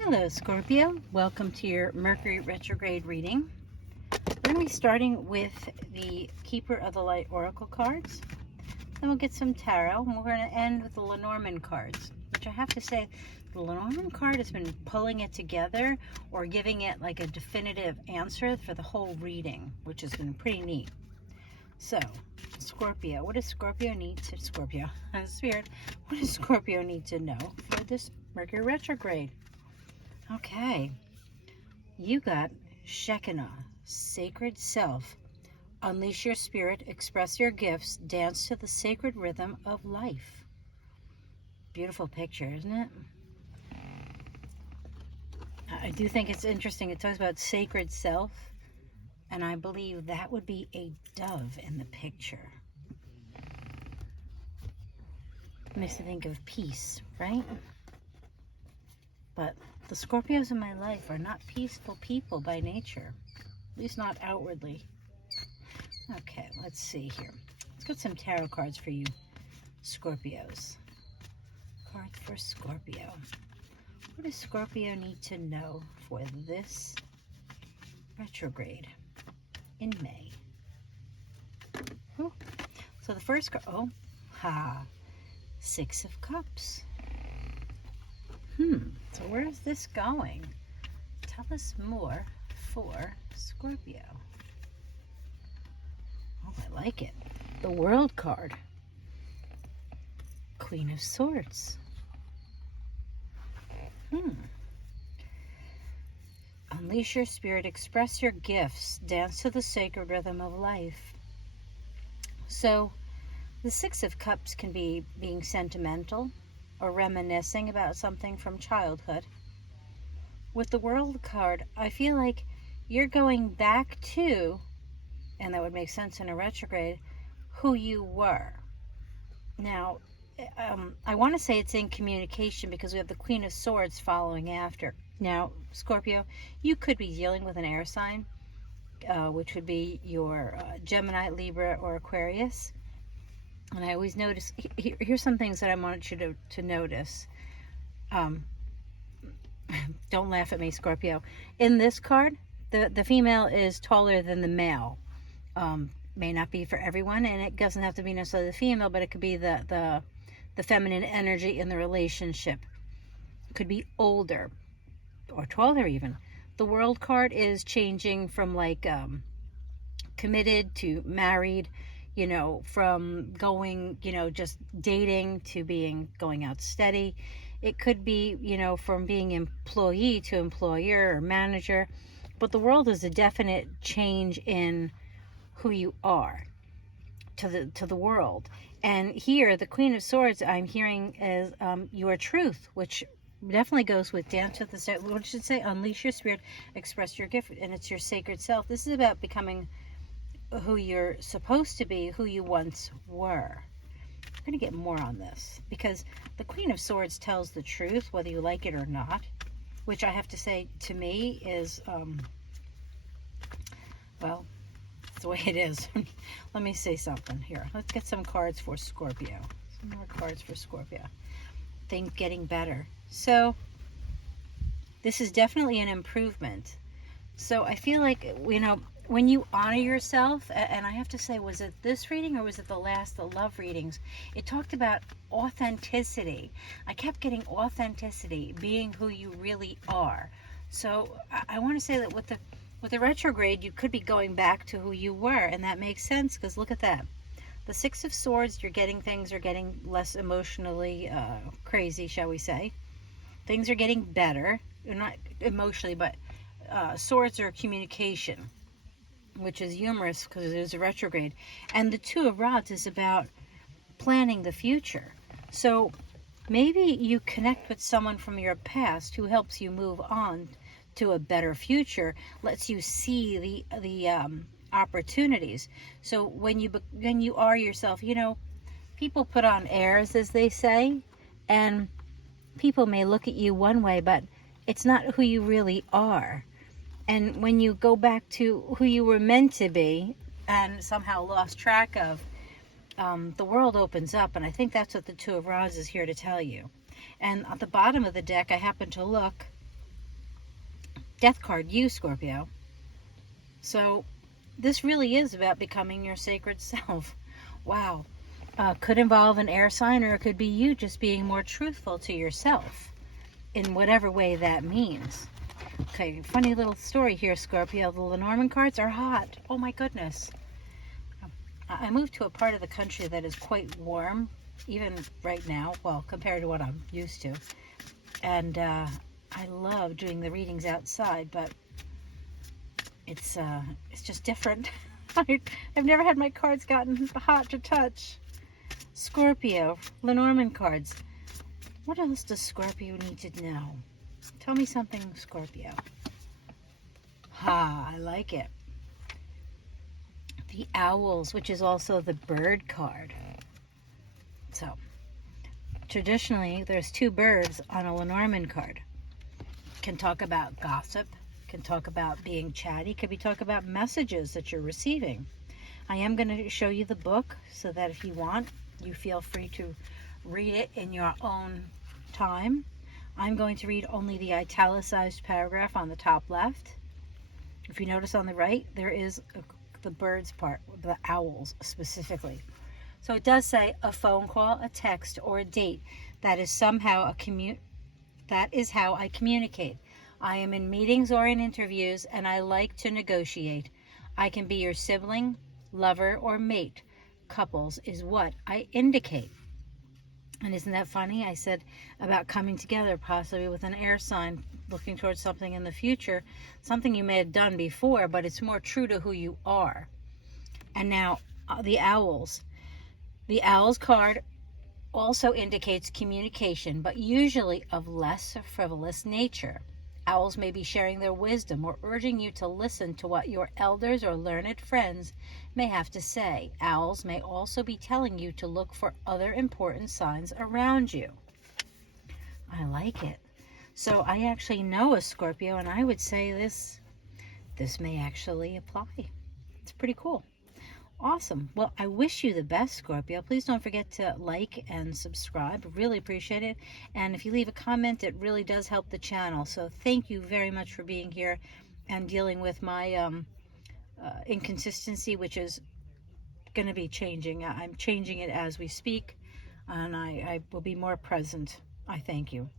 Hello Scorpio, welcome to your Mercury Retrograde reading. We're going to be starting with the Keeper of the Light Oracle cards. Then we'll get some tarot, and we're going to end with the Lenormand cards, which I have to say, the Lenormand card has been pulling it together or giving it like a definitive answer for the whole reading, which has been pretty neat. So, Scorpio, what does Scorpio need to, that's weird, what does Scorpio need to know for this Mercury Retrograde? Okay, you got Shekinah, sacred self. Unleash your spirit, express your gifts, dance to the sacred rhythm of life. Beautiful picture, isn't it? I do think it's interesting. It talks about sacred self, and I believe that would be a dove in the picture. Makes me think of peace, right? But the Scorpios in my life are not peaceful people by nature, at least not outwardly. Okay, let's see here. Let's get some tarot cards for you Scorpios. Card for Scorpio. What does Scorpio need to know for this retrograde in May? Ooh. So the first card, Six of Cups. So where is this going? Tell us more for Scorpio. Oh, I like it. The World card. Queen of Swords. Unleash your spirit, express your gifts, dance to the sacred rhythm of life. So the Six of Cups can be being sentimental or reminiscing about something from childhood. With the World card, I feel like you're going back to, and that would make sense in a retrograde, who you were. Now, I want to say it's in communication because we have the Queen of Swords following after. Now, Scorpio, you could be dealing with an air sign, which would be your Gemini, Libra, or Aquarius. And I always notice, here's some things that I want you to notice. Don't laugh at me, Scorpio. In this card, the female is taller than the male. May not be for everyone, and it doesn't have to be necessarily the female, but it could be the feminine energy in the relationship. It could be older or taller even. The World card is changing from like committed to married, you know, from going, you know, just dating to going out steady. It could be, you know, from being employee to employer or manager. But the World is a definite change in who you are to the world. And here, the Queen of Swords, I'm hearing is your truth, which definitely goes with dance with the, what should say, unleash your spirit, express your gift, and it's your sacred self. This is about becoming who you're supposed to be, who you once were. I'm going to get more on this because the Queen of Swords tells the truth, whether you like it or not, which I have to say to me is, well, it's the way it is. Let me say something here. Let's get some cards for Scorpio. Some more cards for Scorpio. Things getting better. So this is definitely an improvement. So I feel like, you know, when you honor yourself, and I have to say, was it this reading or was it the love readings? It talked about authenticity. I kept getting authenticity, being who you really are. So I want to say that with the retrograde, you could be going back to who you were, and that makes sense because look at that. The Six of Swords, things are getting less emotionally crazy, shall we say. Things are getting better, not emotionally, but swords are communication, which is humorous because it is a retrograde. And the Two of Rods is about planning the future. So maybe you connect with someone from your past who helps you move on to a better future, lets you see the opportunities. So when you are yourself, you know, people put on airs, as they say, and people may look at you one way, but it's not who you really are. And when you go back to who you were meant to be and somehow lost track of, the world opens up. And I think that's what the Two of Rods is here to tell you. And at the bottom of the deck, I happen to look, Death card, you, Scorpio. So this really is about becoming your sacred self. Wow. Could involve an air sign, or it could be you just being more truthful to yourself in whatever way that means. Okay, funny little story here, Scorpio. The Lenormand cards are hot. Oh my goodness. I moved to a part of the country that is quite warm, even right now, well, compared to what I'm used to. And I love doing the readings outside, but it's just different. I've never had my cards gotten hot to touch. Scorpio, Lenormand cards. What else does Scorpio need to know? Tell me something, Scorpio. Ha, I like it. The owls, which is also the bird card. So, traditionally, there's two birds on a Lenormand card. Can talk about gossip, can talk about being chatty, could be talk about messages that you're receiving. I am going to show you the book so that if you want, you feel free to read it in your own time. I'm going to read only the italicized paragraph on the top left. If you notice on the right, there is the birds part, the owls specifically. So it does say a phone call, a text, or a date. That is somehow that is how I communicate. I am in meetings or in interviews, and I like to negotiate. I can be your sibling, lover, or mate. Couples is what I indicate. And isn't that funny? I said about coming together, possibly with an air sign, looking towards something in the future, something you may have done before, but it's more true to who you are. And now the owls. The owls card also indicates communication, but usually of less frivolous nature. Owls may be sharing their wisdom or urging you to listen to what your elders or learned friends may have to say. Owls may also be telling you to look for other important signs around you. I like it. So I actually know a Scorpio, and I would say this may actually apply. It's pretty cool. Awesome. Well, I wish you the best, Scorpio. Please don't forget to like and subscribe. Really appreciate it. And if you leave a comment, it really does help the channel. So thank you very much for being here and dealing with my inconsistency, which is going to be changing. I'm changing it as we speak, and I will be more present. I thank you.